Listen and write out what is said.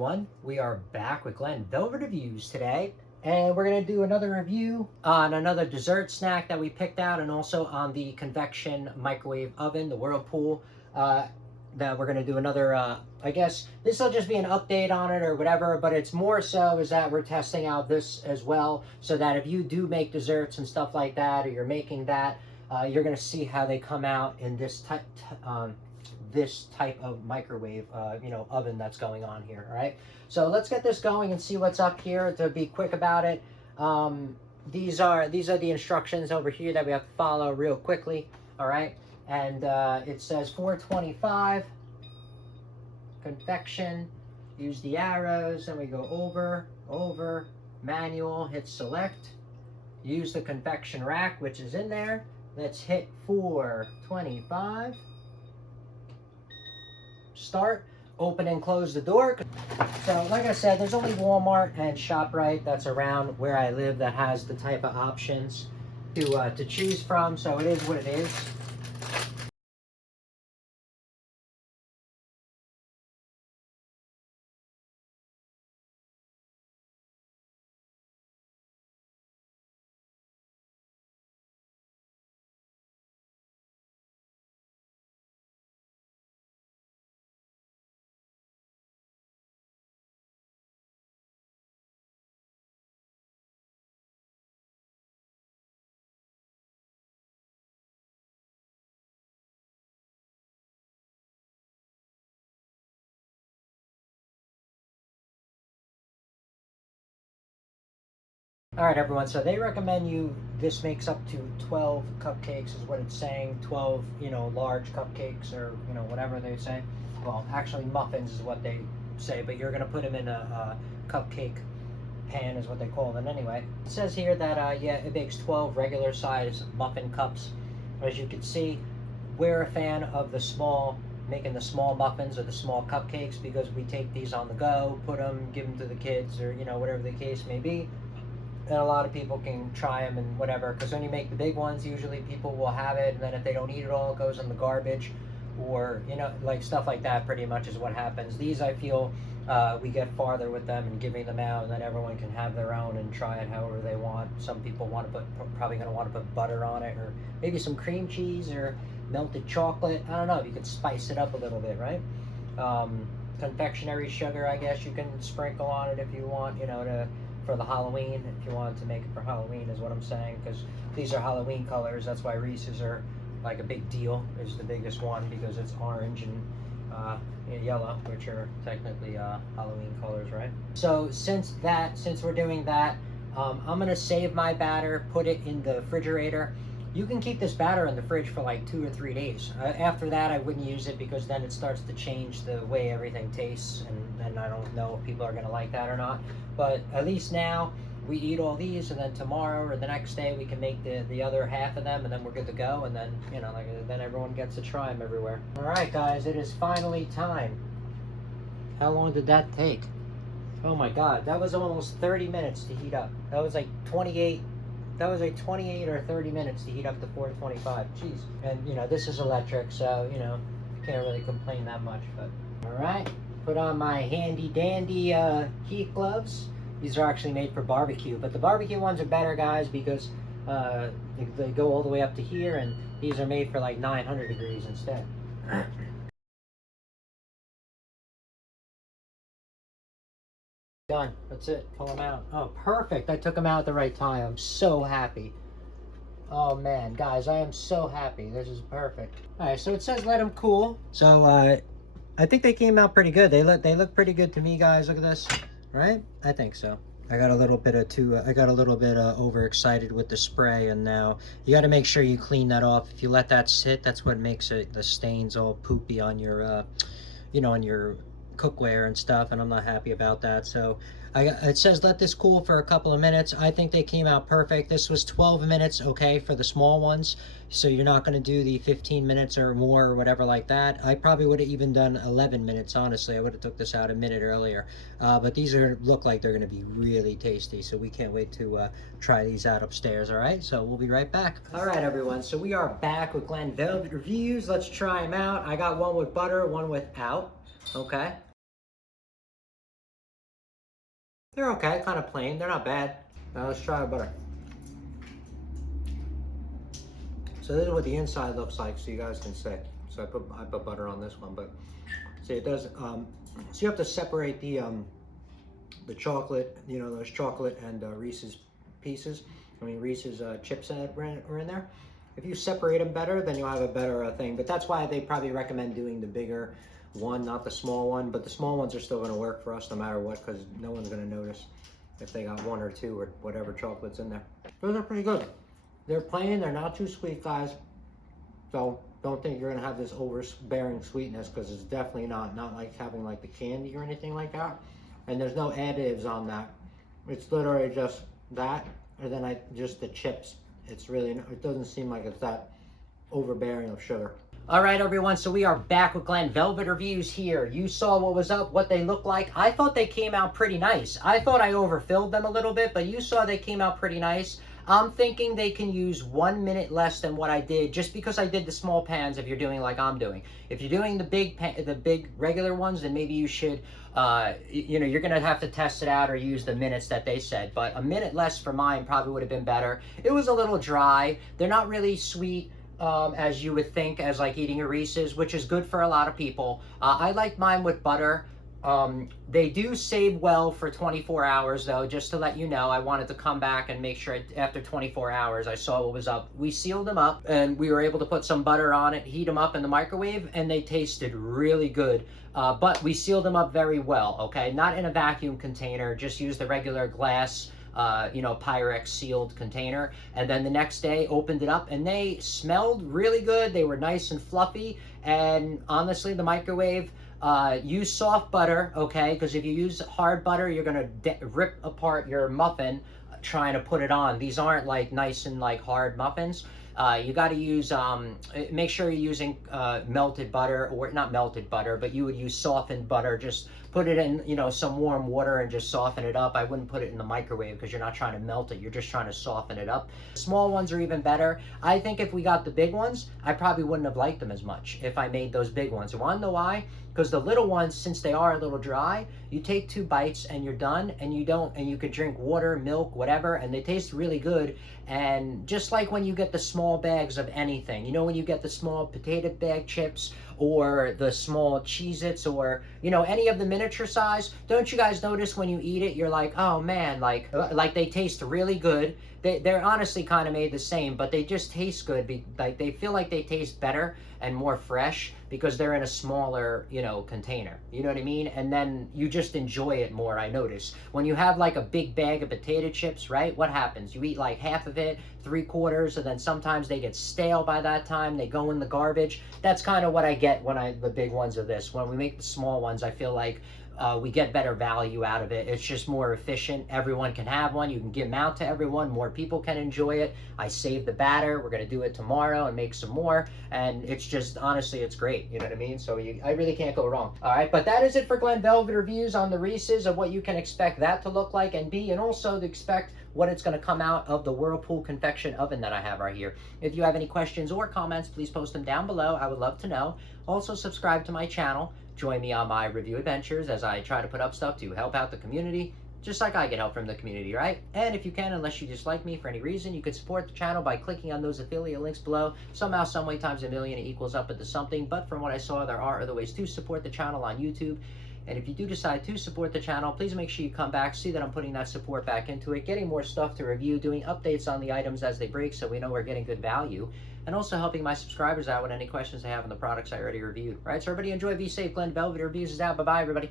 everyone, we are back with Glenn Velvet Reviews today, and we're going to do another review on another dessert snack that we picked out, and also on the Convection microwave oven, the Whirlpool, that we're going to do another, I guess this will just be an update on it or whatever, but it's more so is that we're testing out this as well, so that if you do make desserts and stuff like that, or you're making that, you're going to see how they come out in this type of microwave, oven that's going on here. All right, so let's get this going and see what's up here. To be quick about it, these are the instructions over here that we have to follow real quickly. All right, and it says 425 Convection. Use the arrows, and we go over manual. Hit select. Use the convection rack, which is in there. Let's hit 425. Start, open and close the door. So like I said, there's only Walmart and ShopRite that's around where I live that has the type of options to choose from, so it is what it is. All right, everyone, so they recommend this makes up to 12 cupcakes is what it's saying. 12, large cupcakes, or, whatever they say. Well, actually muffins is what they say, but you're going to put them in a cupcake pan is what they call them anyway. It says here that, yeah, it makes 12 regular size muffin cups. As you can see, we're a fan of making the small muffins or the small cupcakes, because we take these on the go, put them, give them to the kids, or, whatever the case may be. And a lot of people can try them and whatever, because when you make the big ones, usually people will have it, and then if they don't eat it all, it goes in the garbage, or like stuff like that pretty much is what happens. These, I feel, we get farther with them and giving them out, and then everyone can have their own and try it however they want. Some people probably going to want to put butter on it, or maybe some cream cheese or melted chocolate. I don't know, you could spice it up a little bit, right? Confectionery sugar, I guess you can sprinkle on it if you want, for the Halloween, if you wanted to make it for Halloween, is what I'm saying, because these are Halloween colors. That's why Reese's are like a big deal. Is the biggest one because it's orange and yellow, which are technically Halloween colors, right? So since we're doing that, I'm gonna save my batter, put it in the refrigerator. You can keep this batter in the fridge for like 2 or 3 days. After that, I wouldn't use it, because then it starts to change the way everything tastes, and I don't know if people are gonna like that or not. But at least now, we eat all these, and then tomorrow or the next day we can make the other half of them, and then we're good to go, and then, then everyone gets to try them everywhere. All right, guys, it is finally time. How long did that take? Oh my God, that was almost 30 minutes to heat up. That was like 28 or 30 minutes to heat up to 425. Jeez. And, this is electric, so, you can't really complain that much. But all right, put on my handy dandy heat gloves. These are actually made for barbecue, but the barbecue ones are better, guys, because they go all the way up to here, and these are made for like 900 degrees instead. Done. That's it. Pull them out. Oh, perfect. I took them out at the right time. I'm so happy. Oh man, guys, I am so happy. This is perfect. All right, so it says let them cool. So I think they came out pretty good. They look pretty good to me, guys. Look at this, right? I think so. I got a little bit overexcited with the spray, and now you got to make sure you clean that off. If you let that sit, that's what makes the stains all poopy on your on your cookware and stuff, and I'm not happy about that. So it says let this cool for a couple of minutes. I think they came out perfect. This was 12 minutes, okay, for the small ones, so you're not going to do the 15 minutes or more or whatever like that. I probably would have even done 11 minutes, honestly. I would have took this out a minute earlier, but these look like they're going to be really tasty, so we can't wait to try these out upstairs. All right, so we'll be right back. All right, everyone, so we are back with Glenn Velvet Reviews. Let's try them out. I got one with butter, one without. Okay. They're okay, kind of plain. They're not bad. Now let's try the butter. So this is what the inside looks like, so you guys can see. So I put butter on this one, but see it does. So you have to separate the chocolate. You know, those chocolate and Reese's pieces. I mean Reese's chips are in there. If you separate them better, then you'll have a better thing. But that's why they probably recommend doing the bigger one, not the small one. But the small ones are still going to work for us no matter what, because no one's going to notice if they got one or two or whatever chocolate's in there. Those are pretty good. They're plain, they're not too sweet, guys. So don't think you're gonna have this overbearing sweetness, because it's definitely not like having like the candy or anything like that. And there's no additives on that. It's literally just that, and then just the chips. It's really, it doesn't seem like it's that overbearing of sugar. All right, everyone, so we are back with Glen Velvet reviews here. You saw what was up, what they look like. I thought they came out pretty nice. I thought I overfilled them a little bit, but you saw they came out pretty nice. I'm thinking they can use 1 minute less than what I did, just because I did the small pans. If you're doing like I'm doing, if you're doing the big regular ones, then maybe you should, you know, you're gonna have to test it out or use the minutes that they said. But a minute less for mine probably would have been better. It was a little dry. They're not really sweet, as you would think, as like eating a Reese's, which is good for a lot of people. I like mine with butter. They do save well for 24 hours though, just to let you know. I wanted to come back and make sure after 24 hours I saw what was up. We sealed them up and we were able to put some butter on it, heat them up in the microwave, and they tasted really good. But we sealed them up very well, okay? Not in a vacuum container, just use the regular glass, you know, Pyrex sealed container. And then the next day opened it up and they smelled really good. They were nice and fluffy. And honestly, the microwave, use soft butter, okay? Because if you use hard butter, you're gonna rip apart your muffin trying to put it on. These aren't like nice and like hard muffins. You got to use, make sure you're using melted butter, or not melted butter, but you would use softened butter. Just put it in, you know, some warm water and just soften it up. I wouldn't put it in the microwave because you're not trying to melt it. You're just trying to soften it up. Small ones are even better. I think if we got the big ones, I probably wouldn't have liked them as much if I made those big ones. You want to know why? Because the little ones, since they are a little dry, you take 2 bites and you're done, and you could drink water, milk, whatever, and they taste really good. And just like when you get the small bags of anything, you know, when you get the small potato bag chips or the small Cheez-Its, or, you know, any of the miniature size, don't you guys notice when you eat it, you're like, oh man, like they taste really good. They're honestly kind of made the same, but they just taste good. Like they feel like they taste better and more fresh because they're in a smaller, you know, container. You know what I mean? And then you just enjoy it more, I notice. When you have like a big bag of potato chips, right? What happens? You eat like half of it, 3/4, and then sometimes they get stale by that time. They go in the garbage. That's kind of what I get when the big ones of this. When we make the small ones, I feel like we get better value out of it. It's just more efficient. Everyone can have one. You can give them out to everyone. More people can enjoy it. I saved the batter. We're going to do it tomorrow and make some more. And it's just, honestly, it's great. You know what I mean? So I really can't go wrong. All right, but that is it for Glen Velvet reviews on the Reese's, of what you can expect that to look like and be, and also to expect what it's going to come out of the Whirlpool convection oven that I have right here. If you have any questions or comments, please post them down below. I would love to know. Also, subscribe to my channel. Join me on my review adventures as I try to put up stuff to help out the community, just like I get help from the community, right? And if you can, unless you dislike me for any reason, you can support the channel by clicking on those affiliate links below. Somehow, someway, times a million, it equals up into something. But from what I saw, there are other ways to support the channel on YouTube. And if you do decide to support the channel, please make sure you come back, see that I'm putting that support back into it, getting more stuff to review, doing updates on the items as they break so we know we're getting good value, and also helping my subscribers out with any questions they have on the products I already reviewed. All right, so everybody enjoy, be safe. Glen Velvet reviews is out. Bye-bye, everybody.